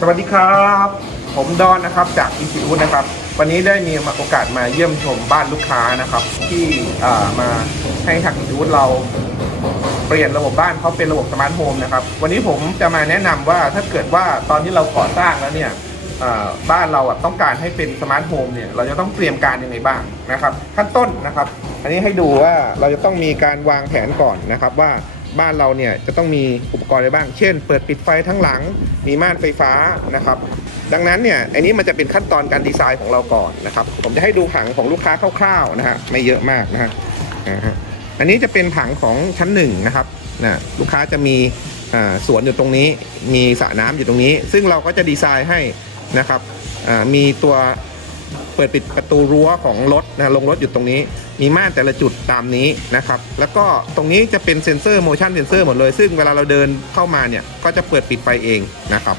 สวัสดีครับ ผมดอนนะครับจากอินสิทูนะครับ วันนี้ได้มีโอกาสมาเยี่ยมชมบ้านลูกค้านะครับ ที่มาให้ทางอินสิทูเราเปลี่ยนระบบบ้านเขาเป็นระบบสมาร์ทโฮมนะครับ วันนี้ผมจะมาแนะนำว่าถ้าเกิดว่าตอนที่เราก่อสร้างแล้วเนี่ยบ้านเราต้องการให้เป็นสมาร์ทโฮมเนี่ยเราจะต้องเตรียมการยังไงบ้างนะครับ ขั้นต้นนะครับ อันนี้ให้ดูว่าเราจะต้องมีการวางแผนก่อนนะครับว่า บ้านเราเนี่ยจะต้องมีอุปกรณ์อะไรบ้าง เช่น เปิดปิดไฟทั้งหลัง มีม่านไฟฟ้านะครับ ดังนั้นเนี่ยอันนี้มันจะเป็นขั้นตอนการดีไซน์ของเราก่อนนะครับ ผมจะให้ดูผังของลูกค้าคร่าวๆนะฮะไม่เยอะมากนะฮะอันนี้จะเป็นผังของชั้นหนึ่งนะครับนะลูกค้าจะมีสวนอยู่ตรงนี้ มีสระน้ำอยู่ตรงนี้ ซึ่งเราก็จะดีไซน์ให้นะครับมีตัว เปิดปิดประตูรั้วของรถนะลงรถอยู่ตรงนี้ มีม่านแต่ละจุดตามนี้นะครับ แล้วก็ตรงนี้จะเป็นเซ็นเซอร์ motion sensor หมดเลย ซึ่งเวลาเราเดินเข้ามาเนี่ย ก็จะเปิดปิดไฟเองนะครับ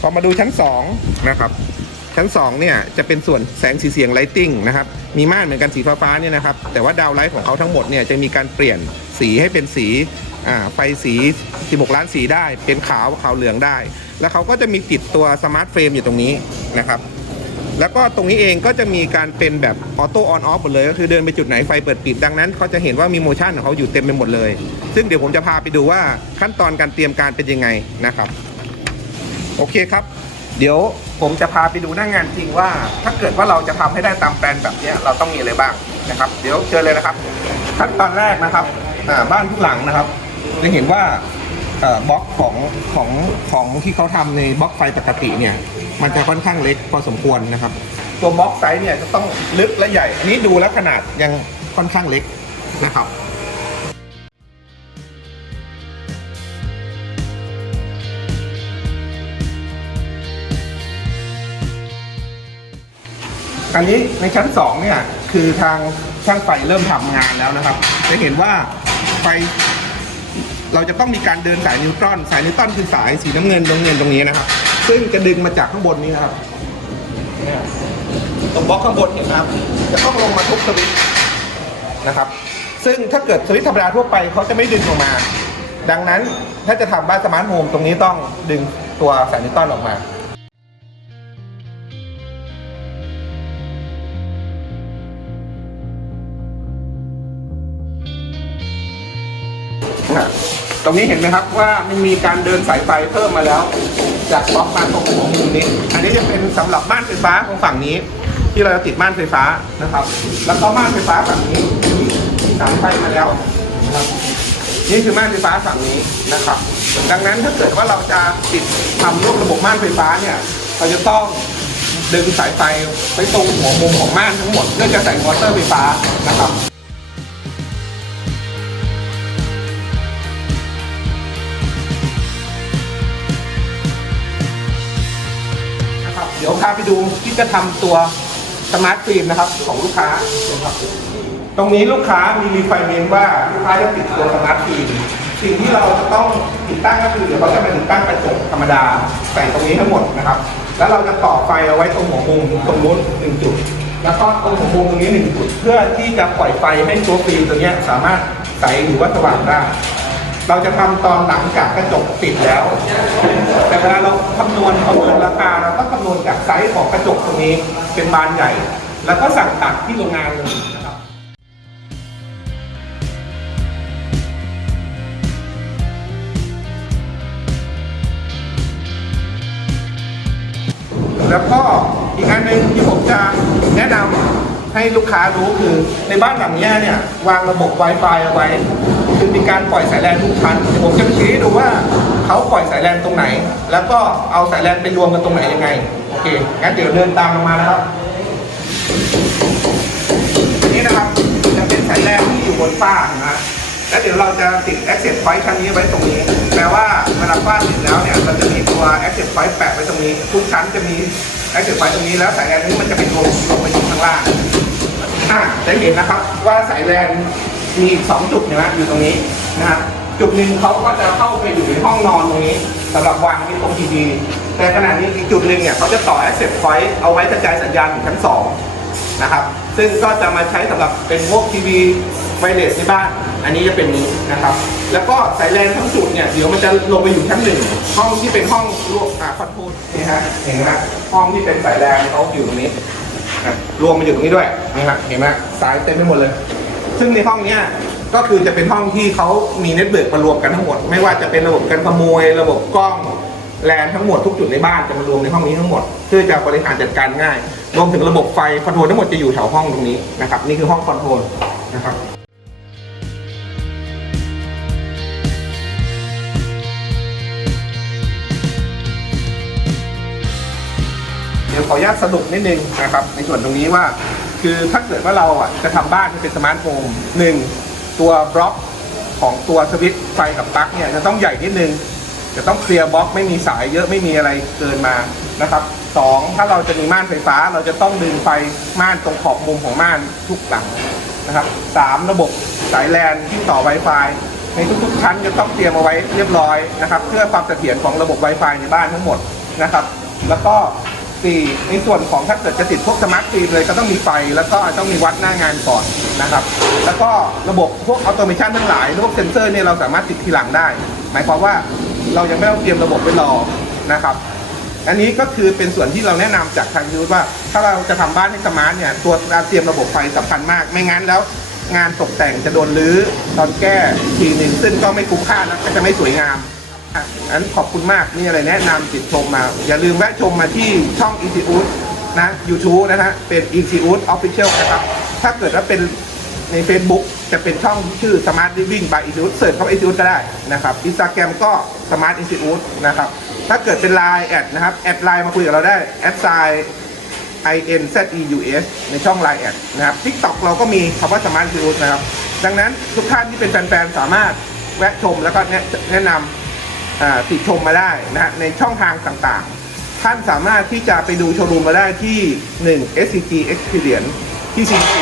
พอมาดูชั้น2นะครับ ชั้น2เนี่ยจะเป็นส่วนแสงสีเสียง lighting นะครับ มีม่านเหมือนกันสีฟ้าๆเนี่ยนะครับ แต่ว่าดาวไลท์ของเขาทั้งหมดเนี่ยจะมีการเปลี่ยนสีให้เป็นสีไฟสี 16 ล้านสีได้ เป็นขาวขาวเหลืองได้ แล้วเขาก็จะมีติดตัวสมาร์ทเฟรมอยู่ตรงนี้นะครับ แล้วก็ตรงนี้เองก็จะมีการเป็นแบบออโต้ออนออฟหมดเลย ก็คือเดินไปจุดไหนไฟเปิดปิดดังนั้นเขาจะเห็นว่ามีโมชั่นของเขาอยู่เต็มไปหมดเลย ซึ่งเดี๋ยวผมจะพาไปดูว่าขั้นตอนการเตรียมการเป็นยังไงนะครับ โอเคครับ เดี๋ยวผมจะพาไปดูหน้างงานจริงว่า ถ้าเกิดว่าเราจะทำให้ได้ตามแปลนแบบนี้เราต้องมีอะไรบ้างนะครับ เดี๋ยวเชิญเลยนะครับ ขั้นตอนแรกนะครับบ้านทุกหลังนะครับ จะเห็นว่า บล็อกของของของที่เขาทำในบล็อกไฟปกติเนี่ย มันจะค่อนข้างเล็กพอสมควรนะครับ ตัวบล็อกไซส์เนี่ยจะต้องลึกและใหญ่ อันนี้ดูแล้วขนาดยังค่อนข้างเล็กนะครับอันนี้ในชั้น2เนี่ยคือทางช่างไฟเริ่มทำงานแล้วนะครับ จะเห็นว่าไฟ เราจะต้องมีการเดินสายนิวตรอน สายนิวตรอนคือสายสีน้ำเงินตรงเงินตรงนี้นะครับซึ่งจะดึงมาจากข้างบนนี้นะครับเนี่ยตรงบล็อกข้างบนเห็นไหมครับจะต้องลงมาทุบสวิตช์นะครับ ซึ่งถ้าเกิดสวิตช์ธรรมดาทั่วไปเขาจะไม่ดึงออกมา ดังนั้นถ้าจะทำบ้านสมาร์ทโฮมตรงนี้ต้องดึงตัวสายนิวตรอนออกมานะ ตรงนี้เห็นไหมครับว่ามันมีการเดินสายไฟเพิ่มมาแล้ว จากบล็อกมาตรงหัวมุมนี้ อันนี้จะเป็นสำหรับม่านไฟฟ้าของฝั่งนี้ ที่เราจะติดม่านไฟฟ้านะครับ แล้วก็ม่านไฟฟ้าฝั่งนี้มีมีสายไฟมาแล้วนะครับนี่คือม่านไฟฟ้าฝั่งนี้นะครับ ดังนั้นถ้าเกิดว่าเราจะติดทำร่วมระบบม่านไฟฟ้าเนี่ย เราจะต้องดึงสายไฟไปตรงหัวมุมของม่านทั้งหมดเพื่อจะใส่มอเตอร์ไฟฟ้านะครับ เดี๋ยวพาไปดูที่จะทำตัวสมาร์ทฟิล์มนะครับของลูกค้านะครับตรงนี้ลูกค้ามีรีไฟเมนต์ว่าลูกค้าจะติดตัวสมาร์ทฟิล์มสิ่งที่เราจะต้องติดตั้งก็คือเดี๋ยวเขาจะมาติดตั้งกระจกธรรมดาใส่ตรงนี้ทั้งหมดนะครับ แล้วเราจะต่อไฟเอาไว้ตรงหัวมุมตรงนู้นหนึ่งจุด แล้วก็ตรงหัวมุมตรงนี้หนึ่งจุด เพื่อที่จะปล่อยไฟให้ตัวฟิล์มตัวนี้สามารถใสหรือว่าสว่างได้ เราจะทำตอนหลังจากกระจกปิดแล้ว แต่เวลาเราคำนวณประเมินราคาเราก็คำนวณจากไซส์ของกระจกตรงนี้เป็นบานใหญ่ แล้วก็สั่งตัดที่โรงงานเลยนะครับแล้วก็อีกอันหนึ่งที่ผมจะแนะนำ ให้ลูกค้ารู้คือในบ้านหลังเนี้ยเนี่ยวางระบบ Wi-Fi เอาไว้ คือมีการปล่อยสายแลนทุกชั้นเดี๋ยวผมจะไปชี้ให้ดูว่าเขาปล่อยสายแลนตรงไหน แล้วก็เอาสายแลนไปรวมกันตรงไหนยังไงโอเคงั้นเดี๋ยวเดินตามลงมานะครับนี่นะครับจะเป็นสายแลนที่อยู่บนฝ้าเห็นะแล้วเดี๋ยวเราจะติด access point ชั้นนี้ไว้ตรงนี้ แปลว่าเวลาฝ้าติดแล้วเนี่ยเราจะมีตัว access point แปะไว้ตรงนี้ ทุกชั้นจะมี access point ตรงนี้แล้วสายแลนนี้มันจะไปรวมลงไปอยู่ข้างล่าง อะจะเห็นนะครับว่าสายแลนมีอีกสองจุดนะอยู่ตรงนี้นะครับจุดหนึ่งเขาก็จะเข้าไปอยู่ในห้องนอนตรงนี้สำหรับวางที่ตรงทีวีแต่ขณะนี้อีกจุดหนึ่งเนี่ยเขาจะต่อ access point เอาไว้กระจายสัญญาณถึงชั้นสองนะครับซึ่งก็จะมาใช้สำหรับเป็นพวกทีวีไวเลสในบ้าน อันนี้จะเป็นนี้นะครับ แล้วก็สายแลนทั้งสุดเนี่ยเดี๋ยวมันจะลงไปอยู่ชั้นหนึ่งห้องที่เป็นห้องรวมอ่าคอนโทรลนี่ฮะเห็นไหมห้องที่เป็นสายแลนเขาอยู่ตรงนี้ อะรวมมาอยู่ตรงนี้ด้วยนะฮะเห็นไหมสายเต็มไปหมดเลย ซึ่งในห้องเนี้ยก็คือจะเป็นห้องที่เขามีเน็ตเบิร์กมารวมกันทั้งหมด ไม่ว่าจะเป็นระบบการขโมย ระบบกล้องแลนทั้งหมดทุกจุดในบ้านจะมารวมในห้องนี้ทั้งหมดเพื่อจะบริหารจัดการง่าย รวมถึงระบบไฟคอนโทรลทั้งหมดจะอยู่แถวห้องตรงนี้นะครับนี่คือห้องคอนโทรลนะครับ ขออนุญาตสรุปนิดนึงนะครับในส่วนตรงนี้ว่า คือถ้าเกิดว่าเราอะจะทำบ้านให้เป็นสมาร์ทโฮมหนึ่งตัวบล็อกของตัวสวิตช์ไฟกับปลั๊กเนี่ยจะต้องใหญ่นิดนึงจะต้องเคลียร์บล็อกไม่มีสายเยอะไม่มีอะไรเกินมานะครับสองถ้าเราจะมีม่านไฟฟ้า เราจะต้องดึงไฟม่านตรงขอบมุมของม่านทุกหลังนะครับสามระบบสายแลนที่ต่อ Wi-Fi ในทุกๆชั้นจะต้องเตรียมเอาไว้เรียบร้อยนะครับ เพื่อความเสถียรของระบบ Wi-Fi ในบ้านทั้งหมดนะครับ แล้วก็ สี่ในส่วนของถ้าเกิดจะติดพวกสมาร์ทฟีนเลยก็ต้องมีไฟ แล้วก็ต้องมีวัดหน้างานก่อนนะครับ แล้วก็ระบบพวกออโตเมชันทั้งหลายพวกเซนเซอร์เนี่ยเราสามารถติดทีหลังได้ หมายความว่าเรายังไม่ต้องเตรียมระบบไว้รอนะครับ อันนี้ก็คือเป็นส่วนที่เราแนะนำจากทางยูทว่า ถ้าเราจะทำบ้านให้สมาร์ทเนี่ยตัวการเตรียมระบบไฟสำคัญมาก ไม่งั้นแล้วงานตกแต่งจะโดนรื้อตอนแก้ทีหนึ่งซึ่งก็ไม่คุ้มค่าและก็จะไม่สวยงาม อันขอบคุณมากมีอะไรแนะนำติดชมมา อย่าลืมแวะชมมาที่ช่อง e c u นะ YouTube นะฮะเป็น e c u Official นะครับ ถ้าเกิดว่าเป็นใน Facebook จะเป็นช่องชื่อ Smart Living by e c u เสิร์ชเข้าไป e c u ก็ได้นะครับ Instagram ก็ Smart e c u นะครับ ถ้าเกิดเป็น Line แอดนะครับ แอดไลน์มาคุยกับเราได้แอดไซ i n z e u s ในช่อง Line แอดนะครับ TikTok เราก็มีคำว่า Smart e c u นะครับ ดังนั้นทุกท่านที่เป็นแฟนๆสามารถแวะชมแล้วก็แนะนำ ติดชมมาได้นะในช่องทางต่างๆ ท่านสามารถที่จะไปดูโชว์รูมมาได้ที่ 1 SCG Experience ที่ CC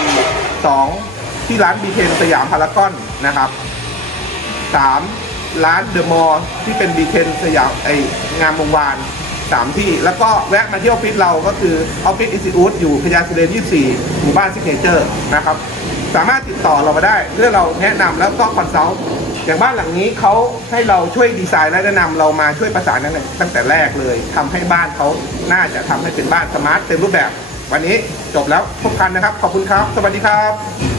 2ที่ร้านบีเทนสยามพารากอนนะครับ 3 ร้านเดอะมอลล์ที่เป็นบีเทนสยามไองามวงวานสามที่ แล้วก็แวะมาที่ออฟฟิศเราก็คือออฟฟิศอิสิอูดอยู่พญาสุเรน24 หมู่บ้านซิกเนเจอร์นะครับ สามารถติดต่อเรามาได้เพื่อเราแนะนำแล้วก็คอนซัลท์ อย่างบ้านหลังนี้เขาให้เราช่วยดีไซน์และแนะนำเรามาช่วยประสานตั้งแต่ตั้งแต่แรกเลยทำให้บ้านเขาน่าจะทำให้เป็นบ้านสมาร์ทเต็มรูปแบบ วันนี้จบแล้วพบกันนะครับ ขอบคุณครับ สวัสดีครับ